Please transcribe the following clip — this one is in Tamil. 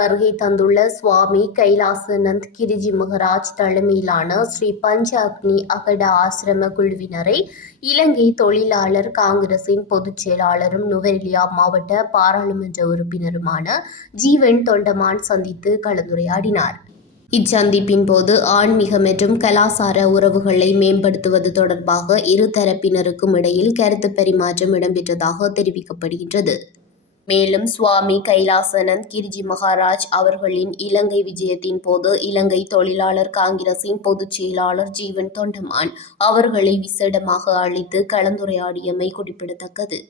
வருகை தந்துள்ள சுவாமி கைலாசநந்த் கிரிஜி மகராஜ் தலைமையிலான ஸ்ரீ பஞ்ச அக்னி அகட ஆசிரம குழுவினரை இலங்கை தொழிலாளர் காங்கிரசின் பொதுச் செயலாளரும் நுவரெலியா மாவட்ட பாராளுமன்ற உறுப்பினருமான ஜீவன் தொண்டமான் சந்தித்து கலந்துரையாடினார். இச்சந்திப்பின் போது ஆன்மீக மற்றும் கலாசார உறவுகளை மேம்படுத்துவது தொடர்பாக இரு தரப்பினருக்கும் இடையில் கருத்து பரிமாற்றம் இடம்பெற்றதாக தெரிவிக்கப்படுகின்றது. மேலும் சுவாமி கைலாசநந்த் கிரிஜி மகாராஜ் அவர்களின் இலங்கை விஜயத்தின் போது இலங்கை தொழிலாளர் காங்கிரசின் பொதுச் செயலாளர் ஜீவன் தொண்டமான் அவர்களை விசேடமாக அழைத்து கலந்துரையாடியமை குறிப்பிடத்தக்கது.